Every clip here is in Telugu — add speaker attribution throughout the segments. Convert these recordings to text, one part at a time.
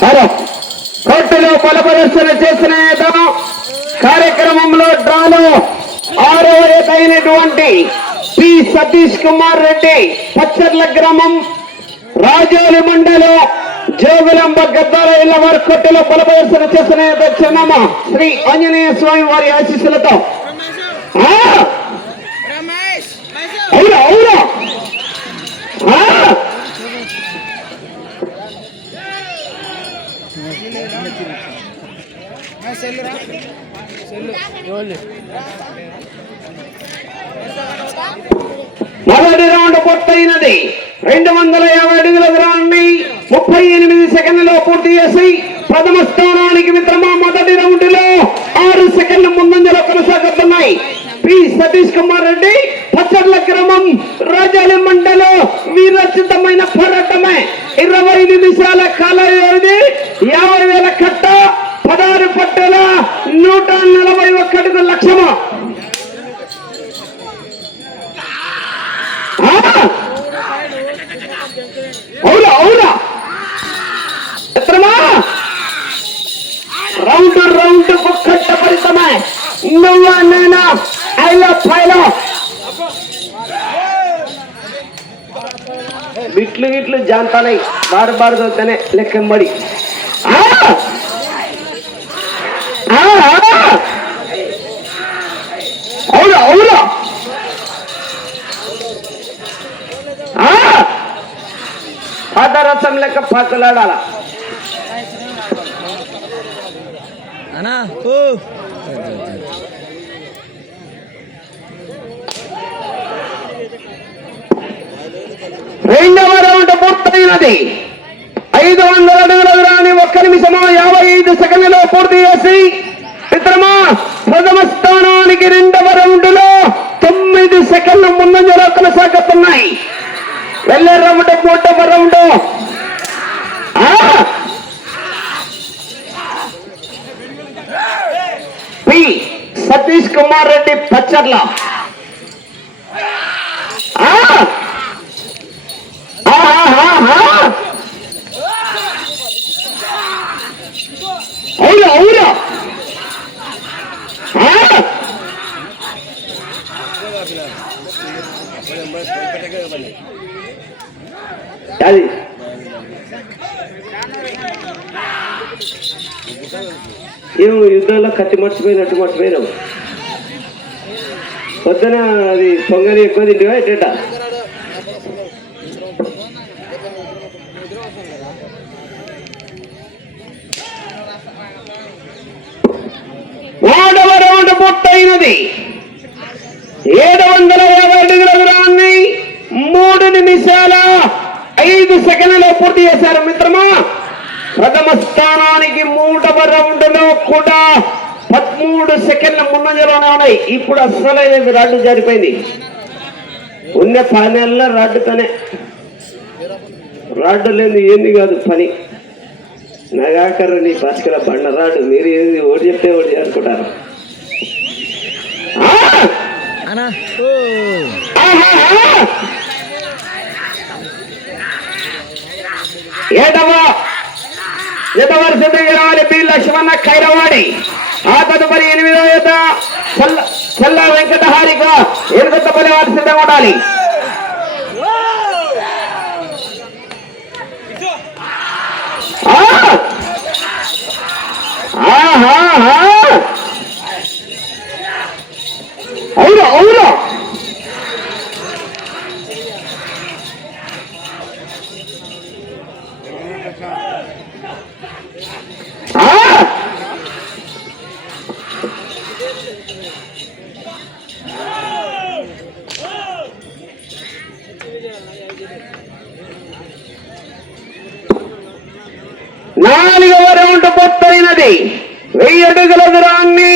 Speaker 1: హలో కోర్టులో బల ప్రదర్శన చేసిన కార్యక్రమంలో డ్రాలో ఆరో అయినటువంటి పి సతీష్ కుమార్ రెడ్డి పచ్చర్ల గ్రామం రాజోలి మండలం జోగులంబ గద్దాల ఇళ్ళ వారి కొట్టెలో బల ప్రదర్శన చేసిన ఏదో చిన్నమ్మ శ్రీ ఆంజనేయ స్వామి వారి ఆశీస్సులతో. అవునా అవునా? మొదటి రౌండ్ పూర్తయినది. రెండు వందల యాభై అడుగుల దూరాన్ని ముప్పై ఎనిమిది సెకండ్లలో పూర్తి చేసి ప్రథమ స్థానానికి మిత్రమా మొదటి రౌండ్లో ఆరు సెకండ్ల ముందంజలో కొనసాగుతున్నాయి. పి సతీష్ కుమార్ రెడ్డి పచ్చర్ల గ్రామం రాజాలి మండలో వీరచితమైన పోరాటమే. ఇరవై నిమిషాల కాల వ్యవధి యాభై వేల కట్ట పదహారు పట్టల నూట నలభై ఒక్క లక్షము. అవునా అవునా? ఎత్తమా రౌండ్ రౌండ్ ఒక్కట్ట పరితమే నువ్వు నేను? ఐలో ఫైలో విట్లు విట్లు జాంతాలై బారు బారు దొరుకుతానే లెక్కంబడి ఆ! ఆ, ఆ! అవునా అవునా ఆ! పాదరసం లెక్క పక్కలాడాల
Speaker 2: అన్నా
Speaker 1: రెండవ రౌండ్ పూర్తయినది. ఐదు వందల అడుగుల దూరాన్ని ఒక్క నిమిషము యాభై ఐదు సెకండ్లలో పూర్తి చేసి మిత్రమా ప్రథమ స్థానానికి రెండవ రౌండ్లో తొమ్మిది సెకండ్ల ముందంజలో కొనసాగుతున్నాయి. వెళ్ళే రౌండ్ మూడవ రౌండ్. ఆ! సతీష్ కుమార్ రెడ్డి పచ్చర్ల ఆ! ఆహాహాహా! అవునా అవునా ఆ! అది. ఏమో యుద్ధంలో కత్తి మర్చిపోయినట్టు మర్చిపోయినావు పొద్దున అది పొంగని ఎక్కువ తింటివా ఎట్ట మూడవ రౌండ్ పూర్తయినది ఏడు వందల యాభై అడుగుల దూరాన్ని మూడు నిమిషాల ఐదు సెకండ్లలో పూర్తి చేశారు మిత్రమా. ప్రథమ స్థానానికి మూడవ రౌండ్లో కూడా పదమూడు సెకండ్ల ముందంజలోనే ఉన్నాయి. ఇప్పుడు అస్సలైనది రాడ్డు జారిపోయింది. ఉన్న పనెల్లా రాడ్డుతోనే రాడ్డు లేని ఏంది కాదు పని. నగాకర నీ బస్కల బండ రాడు మీరు ఏది ఓడి చెప్తే ఓడి అనుకుంటారు ఆ!
Speaker 2: ఏటవ ఓ
Speaker 1: ఆహాహా! ఏడవ లక్ష్మణ ఖైరవాడి. ఆ తదుపరి ఎనిమిదవ ఏట చల్ల వెంకటహారిక వెంకట హారిక ఎనుకొత్త వారి సిద్ధంగా ఉండాలి. అవును అవును. నాలుగవ రౌండ్ పూర్తయినది వెయ్యి అడుగుల దూరాన్ని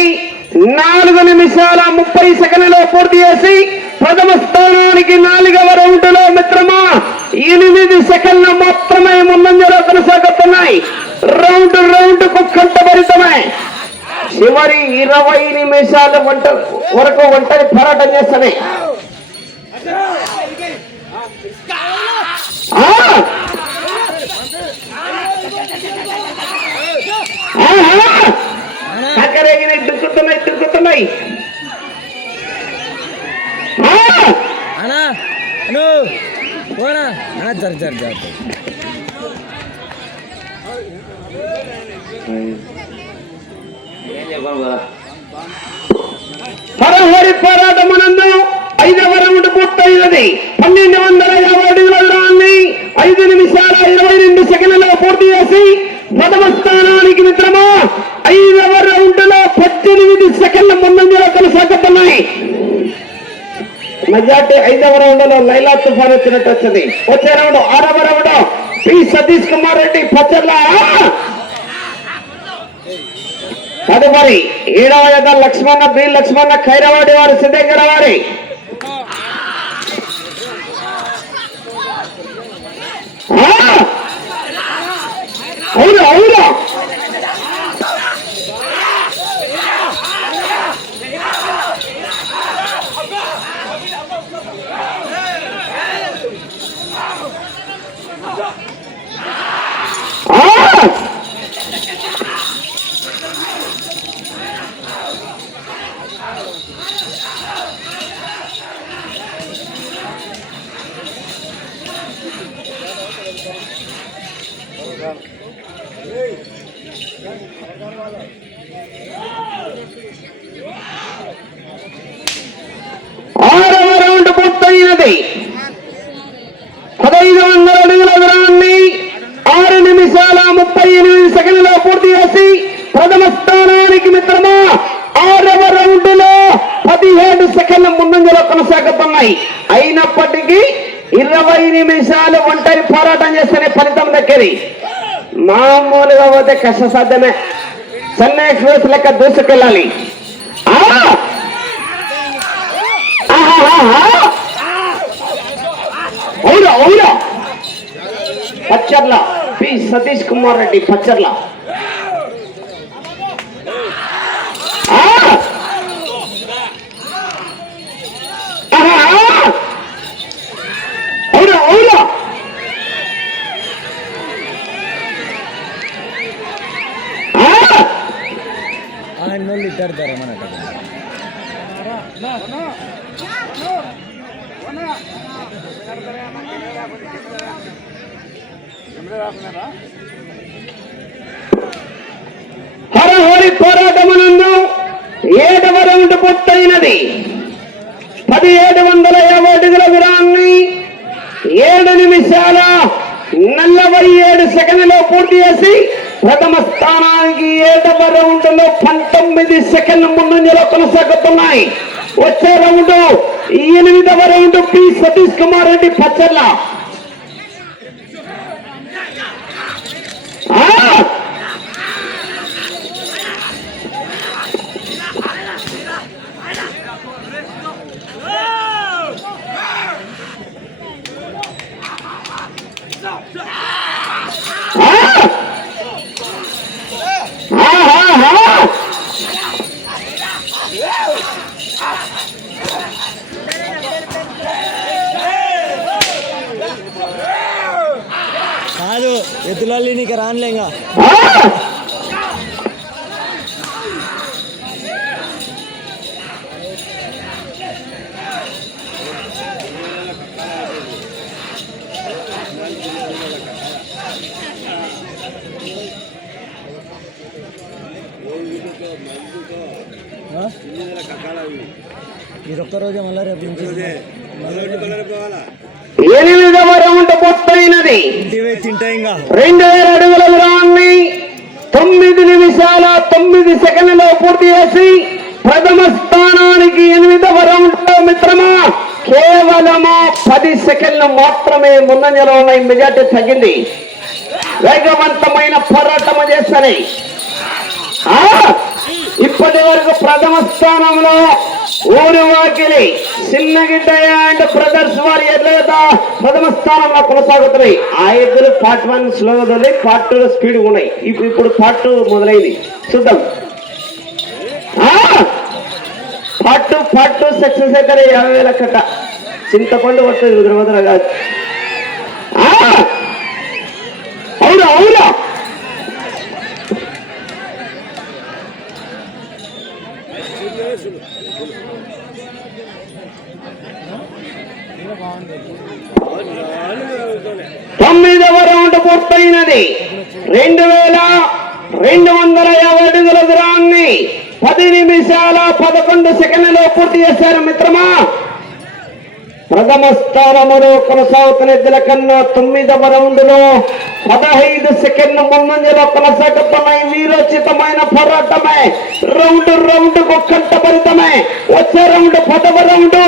Speaker 1: నాలుగు నిమిషాల ముప్పై సెకండ్లో పూర్తి చేసి ప్రథమ స్థానానికి నాలుగవ రౌండ్లో మిత్రమా ఎనిమిది సెకండ్ల మాత్రమే ముందంజలో కొనసాగుతున్నాయి. రౌండ్ రౌండ్కు కంటభరితమే చివరి ఇరవై నిమిషాల వంట వరకు ఒంటరి పోరాటం చేస్తున్నాయి
Speaker 2: అను
Speaker 1: పోరా.
Speaker 2: అనా జర జర జర.
Speaker 1: పరహరి పోరాటమునందు ఐదవ రౌండ్ పూర్తయినది. పన్నెండు వందల యాభై అడుగుల దూరాన్ని ఐదు నిమిషాల ఇరవై రెండు సెకండ్లలో పూర్తి చేసి ప్రథమ స్థానానికి మిత్రమా ఐదవ రౌండ్లో పద్దెనిమిది సెకండ్ల ముందంజలో కొనసాగుతున్నాయి మెజార్టీ ఐదవ రౌండ్లో లైలా తుఫాన్ వచ్చినట్టు వచ్చింది. వచ్చే రౌండ్ ఆరవ రౌండ్ పి సతీష్ కుమార్ రెడ్డి పచ్చర్ల. తదుపరి ఏడవ జత లక్ష్మణ బి లక్ష్మణ ఖైరవాడి వారు సిద్ధంగా వారి. పూర్తయినది పదహైదు వందల అడుగుల దూరాన్ని ఆరు నిమిషాల ముప్పై ఎనిమిది సెకండ్లో పూర్తి చేసి ప్రథమ స్థానానికి మిత్రమా ఆరవ రౌండ్లో పదిహేడు సెకండ్ల ముందంజలో కొనసాగుతున్నాయి. అయినప్పటికీ ఇరవై నిమిషాలు ఒంటరి పోరాటం చేస్తేనే ఫలితం దక్కేది. మామూలుగా పోతే కష్టసాధ్యమే. చెన్నై ఎక్స్ప్రెస్ లెక్క దూసుకెళ్ళాలి ఆహా! అవునా పచ్చర్ల పి సతీష్ కుమార్ రెడ్డి పచ్చర్ల! అవునా అవునా!
Speaker 2: ఆయన వాళ్ళు ఇద్దరు ధర మన
Speaker 1: హరహరి పోరాటమునందు ఏడవ రౌండ్ పూర్తయినది. పదిహేడు వందల యాభై అడుగుల విరాన్ని ఏడు నిమిషాల నలభై ఏడు సెకండ్లో పూర్తి చేసి ప్రథమ స్థానానికి ఏడవ రౌండ్లో పంతొమ్మిది సెకండ్ల ముందంజలో కొనసాగుతున్నాయి. వచ్చే రౌండ్ ఎనిమిదవ రౌండ్ పి సతీష్ కుమార్ రెడ్డి పచ్చర్ల.
Speaker 2: ఎద్దులల్లి నీకు రానులే ఇంకా
Speaker 1: ఆ!
Speaker 2: ఆ? ఇది ఒక్క రోజే మళ్ళీ రేపు నుంచి ఇంకా
Speaker 1: రెండు వేల అడుగుల దూరాన్ని తొమ్మిది నిమిషాల తొమ్మిది సెకండ్లలో పూర్తి చేసి ప్రథమ స్థానానికి ఎనిమిదవ రౌండ్లో మిత్రమా కేవలము పది సెకండ్లు మాత్రమే ముందంజలో ఉన్నాయి మెజార్టీ తగ్గింది. వేగవంతమైన పోరాటం చేస్తాయి! ఇప్పటి వరకు ప్రథమ స్థానంలో ఊరు వాకిలి చిన్నగిడ్డయ్య అండ్ బ్రదర్స్ వారి ఎదురుగా ప్రథమ స్థానంలో కొనసాగుతున్నాయి. ఆ ఇద్దరు పార్ట్ వన్ స్లో ఉంది పార్ట్ టూ స్పీడ్ ఉన్నాయి. ఇప్పుడు ఇప్పుడు పార్ట్ టూ మొదలైంది. చూద్దాం. ఆ! Part two part two success అయితే యాభై వేల కట్ట. చింతపండు పడుతుంది వీరభద్ర కాదు ఆ! అవునా అవునా తొమ్మిదవ రౌండ్ పూర్తయినది రెండు వేల రెండు వందల యాభై అడుగుల దూరాన్ని పది నిమిషాల పదకొండు సెకండ్లలో పూర్తి చేశారు మిత్రమా? ప్రథమ స్థానములో కొనసాగుతున్న ఎద్దుల కన్నా తొమ్మిదవ రౌండ్లో పదహైదు సెకండ్ ముందంజలో కొనసాగుతున్నాయి వీరోచితమైన పోరాటమే. రౌండ్ రౌండ్కు కంటభరితమే వచ్చే రౌండ్ పదవ రౌండ్.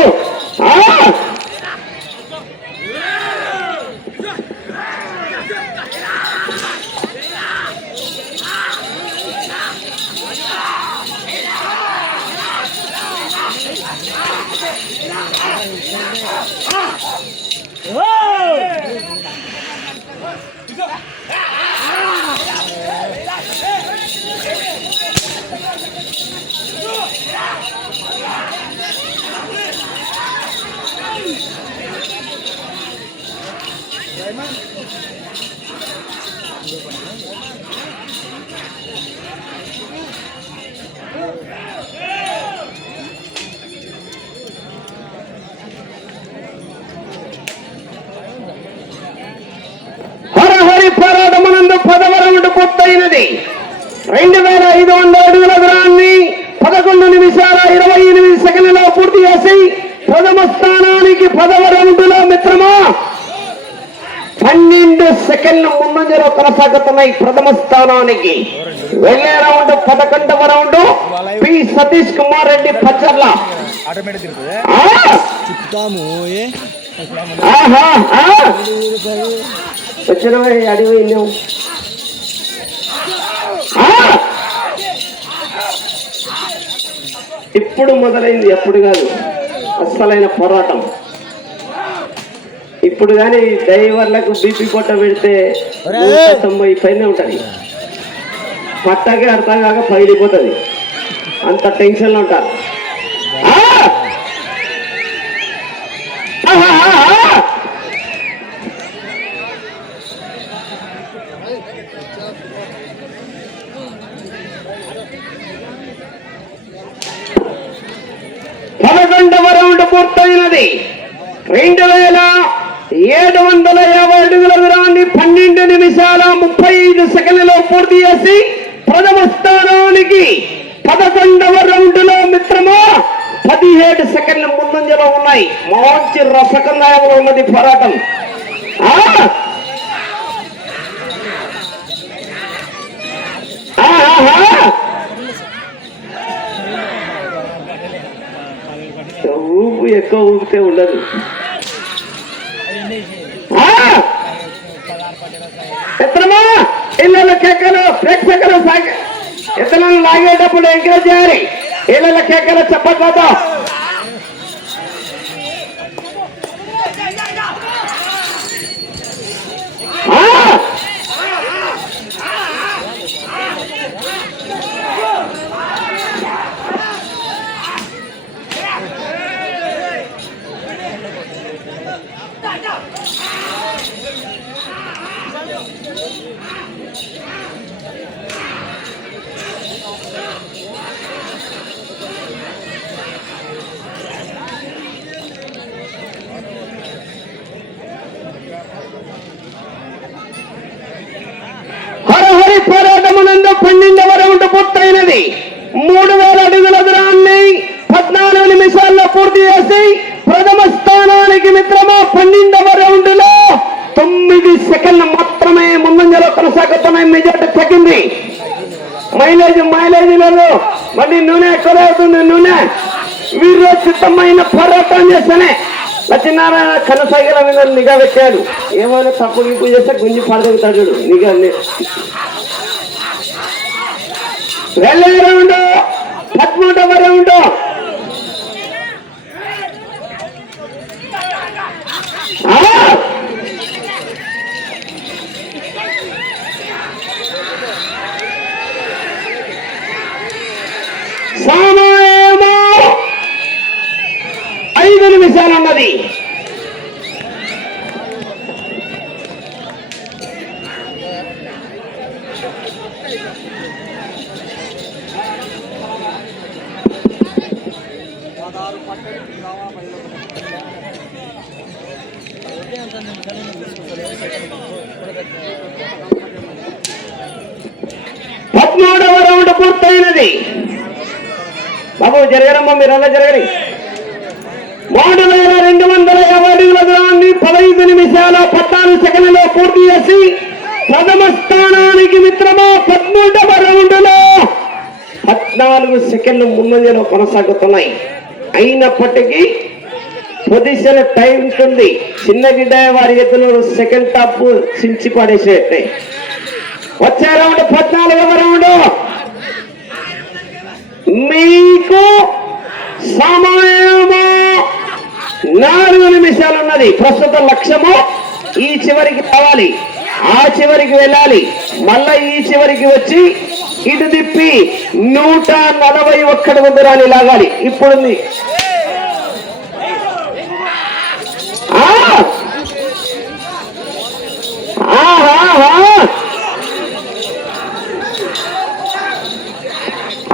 Speaker 1: పూర్తయినది. రెండు వేల ఐదు వందల అడుగుల దూరాన్ని పదకొండు నిమిషాల ఇరవై ఎనిమిది సెకండ్లలో పూర్తి చేసి ప్రథమ స్థానానికి పదవ రౌండ్లో మిత్రమా? పన్నెండు సెకండ్ల ముందంజలో కొనసాగుతున్నాయి ప్రథమ స్థానానికి. వెళ్ళే రౌండ్ పదకొండవ round. P. Satish Kumar Reddy Pacharla.
Speaker 2: Automatic
Speaker 1: అడిగి ఇప్పుడు మొదలైంది ఎప్పుడు కాదు. అస్సలైన పోరాటం. ఇప్పుడు కానీ డ్రైవర్లకు బీపీ కొట్ట పెడితే తొంభై పైన ఉంటుంది. పట్టాకే అర్థం కాక పగిలిపోతుంది. అంత టెన్షన్లో ఉంటారు ఆ! ఆహా! ఆహా! పదకొండవ రౌండ్ పూర్తయినది రెండు వేల ఏడు వందల యాభై అడుగుల దూరాన్ని పన్నెండు నిమిషాల ముప్పై ఐదు సెకండ్లలో పూర్తి చేసి ప్రథమ స్థానానికి పదకొండవ రౌండ్లో మిత్రమా పదిహేడు సెకండ్ల ముందంజలో ఉన్నాయి. మంచి రసకందాయంలో ఉన్నది పోరాటం. ఊపు ఎక్కువ ఊపితే ఉండదు. ఆ! ఎత్తనమా ఇళ్ళ కేకలు ప్రేక్షకులు సాగ ఇతరులను లాగేటప్పుడు ఎంకరేజ్ చేయాలి ఇళ్ళ కేకలు చెప్పట్లేదు ఆ! హరహరి పోరాటమునందు పన్నెండవ రౌండ్ పూర్తయినది మూడు వేల అడుగుల దూరాన్ని పద్నాలుగు నిమిషాల్లో పూర్తి చేసి ప్రథమ స్థానానికి మిత్రమా పన్నెండవ రౌండ్లో తొమ్మిది సెకండ్లు మాత్రమే ముందంజలో కొనసాగుతున్నాయి మెజార్టీ తగ్గింది మైలేజ్ మైలేజ్ లేదు. మళ్ళీ నూనె ఎక్కడ అవుతుంది? నూనె. వీరు సిద్ధమైన పోరాటం చేస్తేనే సత్యనారాయణ కనసాగిల మీద నిఘా పెట్టాడు. ఏమైనా తప్పు గింపు చేస్తే గుంజి పడదగుతాడు నిఘా వెళ్ళే రౌండ్. పదమూడవ రౌండ్. ఉన్నది పద్మూడవ రౌండ్ పూర్తయినది. బాబు జరగరమ్మా మీరు అలా జరగరు మూడవ పదహైదు నిమిషాల పద్నాలుగు సెకండ్లో పూర్తి చేసి ప్రథమ స్థానానికి మిత్రమా పద్మూడవ రౌండ్లో పద్నాలుగు సెకండ్లు ముందంజలో కొనసాగుతున్నాయి. అయినప్పటికీ పొజిషన్ టైం ఉంది. చిన్న గిడ్డ వారి ఎత్తులు సెకండ్ టాప్ చించి పడేసేట్టే వచ్చే రౌండ్ పద్నాలుగవ రౌండ్. మీకు సమయము నాలుగు నిమిషాలు ఉన్నది. ప్రస్తుత లక్ష్యము ఈ చివరికి రావాలి. ఆ చివరికి వెళ్ళాలి. మళ్ళా ఈ చివరికి వచ్చి ఇటు తిప్పి నూట నలభై ఒక్కటి దూరాన్ని లాగాలి. ఇప్పుడుంది ఆ! ఆహాహా!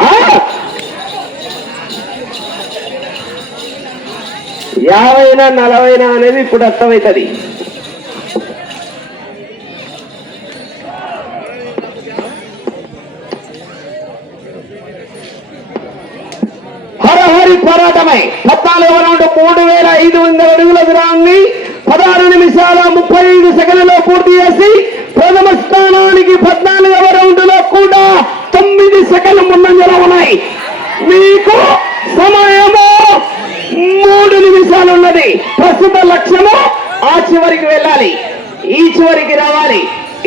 Speaker 1: ఆ! యాభైనా నలభైనా అనేది ఇప్పుడు అర్థమవుతుంది. హరహరి పోరాటమై. పద్నాలుగు రౌండ్ మూడు వేల ఐదు వందల అడుగుల దూరాన్ని పదహారు నిమిషాల ముప్పై ఐదు సెకండ్లలో పూర్తి చేసి ప్రథమ స్థానానికి పద్నాలుగవ రౌండ్లో కూడా తొమ్మిది సెకండ్లు ముందంజలో ఉన్నాయి. మీకు సమయము మూడు నిమిషాలు ఉన్నది ప్రస్తుత లక్ష్యము ఆ చివరికి వెళ్ళాలి. ఈ చివరికి రావాలి.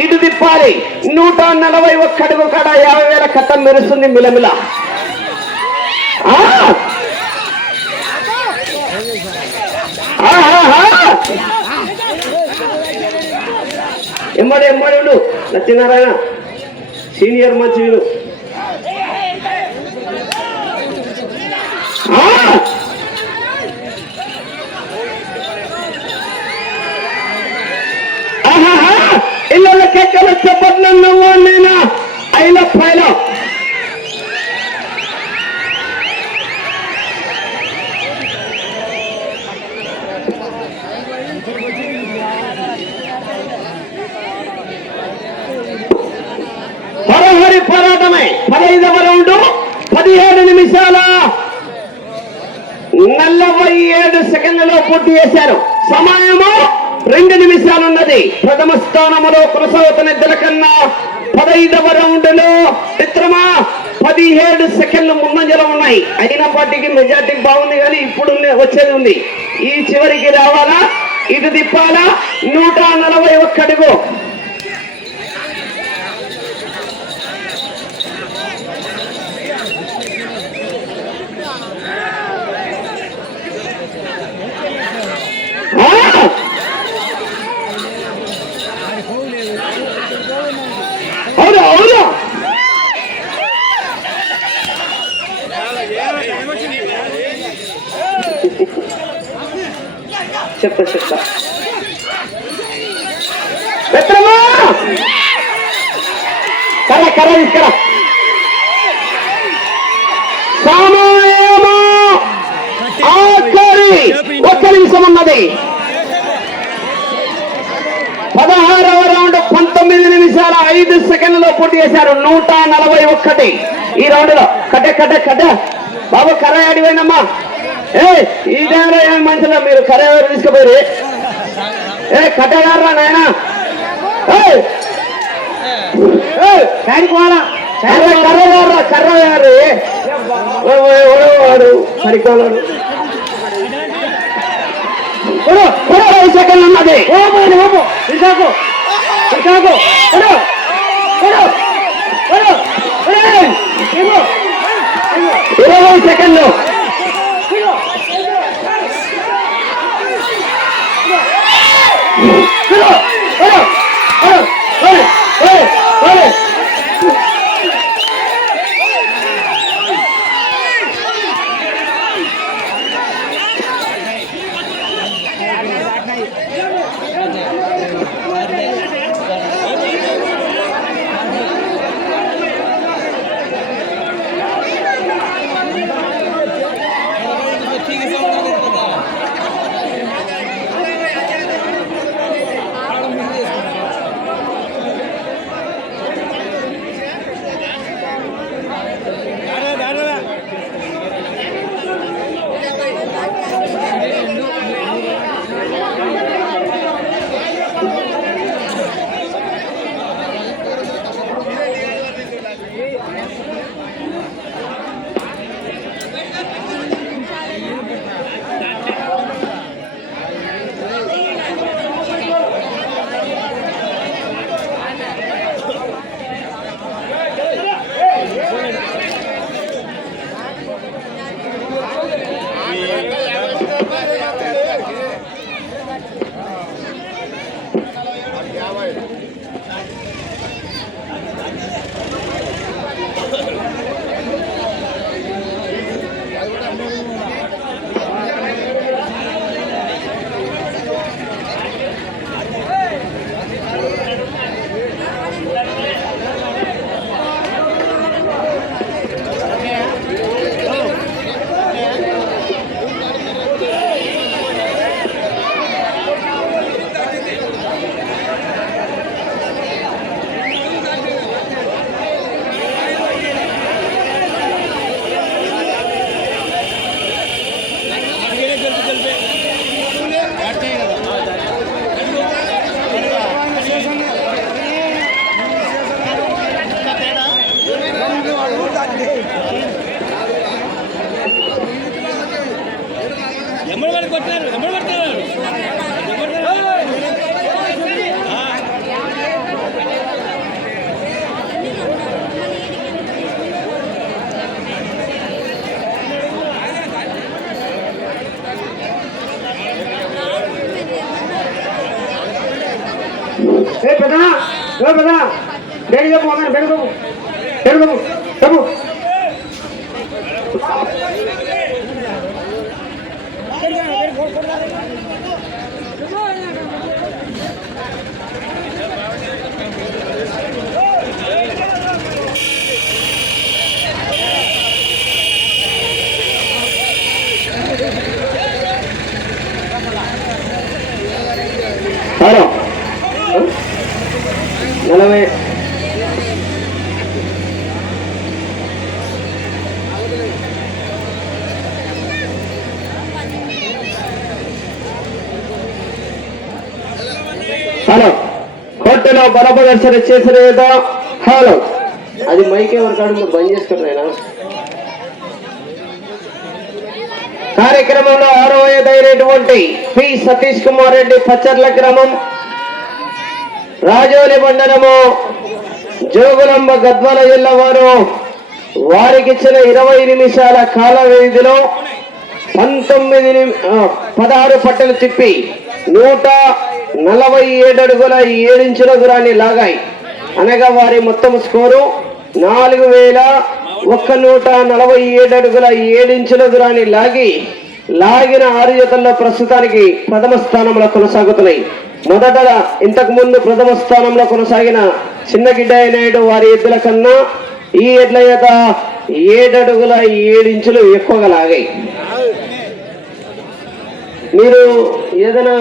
Speaker 1: ఇటు తిప్పాలి. నూట నలభై ఒక్కడుగు కాడ యాభై వేల కథ మెరుస్తుంది మిలమిల. ఎమ్మడి ఎమ్మడి ఉండు. సత్యనారాయణ సీనియర్ మంచి విను ఆ! ఆహాహా! ఇళ్ళ కేకల చెప్పట్లు నువ్వు నేను పోరాటమే. పదహైదవ రౌండ్ పదిహేడు నిమిషాల నలభై ఏడు సెకండ్లలో పూర్తి చేశారు. సమయము రెండు నిమిషాలు ఉన్నది ప్రథమ స్థానములో కొనసాగుతున్న కన్నా పదహైదవ రౌండ్లో మిత్రమా పదిహేడు సెకండ్లు ముందంజలో ఉన్నాయి. అయినప్పటికీ మెజార్టీ బాగుంది కానీ ఇప్పుడు వచ్చేది ఉంది. ఈ చివరికి రావాలా? ఇటు తిప్పాలా? నూట నలభై ఒక్కడుగు ఆ! అవును అవును చెప్తా చెప్తా కర్ర కర్ర తీసుకురా. సమయము? ఆఖరి ఒక్క నిమిషం ఉన్నది. పదహారవ రౌండ్ పంతొమ్మిది నిమిషాల ఐదు సెకండ్లలో పూర్తి చేశారు నూట నలభై ఒక్కటి. ఈ రౌండ్లో కట్టే కట్టే కట్టే. బాబు కర్ర ఆడిపోయిందమ్మా ఏ ఈ టైంలో ఏం మంచిగా మీరు కర్ర ఎవరు తీసుకుపోయి ఏ కట్టగారా నాయన కర్ర కర్రగారా కర్ర గారు వాడు సరికోలేడు ఉన్నది విశాఖ విశాఖ ఇరవై సెకండ్లు కొడు కొడు కొడు కొడు కొడు Thank you. బల ప్రదర్శన ఏదో హలో. అది మైక్ ఎవరు కాదు మీరు బంద్ చేసుకుంటారా కార్యక్రమంలో ఆరో అయినటువంటి పి. సతీష్ కుమార్ రెడ్డి పచ్చర్ల గ్రామం రాజోలి మండలము జోగులంబ గద్వాల జిల్లా వారు వారికి ఇచ్చిన ఇరవై నిమిషాల కాల వ్యవధిలో పంతొమ్మిది పదహారు పట్టలు తిప్పి నూట నలభై ఏడు అడుగుల ఏడించుల దూరాన్ని లాగాయి. అనగా వారి మొత్తం స్కోరు నాలుగు వేల ఒక్క నూట నలభై ఏడు అడుగుల ఏడించుల దూరాన్ని లాగి లాగిన ఆరు జతల్లో ప్రస్తుతానికి ప్రథమ స్థానంలో కొనసాగుతున్నాయి. మొదట ఇంతకు ముందు ప్రథమ స్థానంలో కొనసాగిన చిన్న గిడ్డాయి నాయుడు వారి ఎద్దుల కన్నా ఈ ఎడ్ల యొక్క ఏడడుగుల ఏడించులు ఎక్కువగా లాగాయి. మీరు ఏదైనా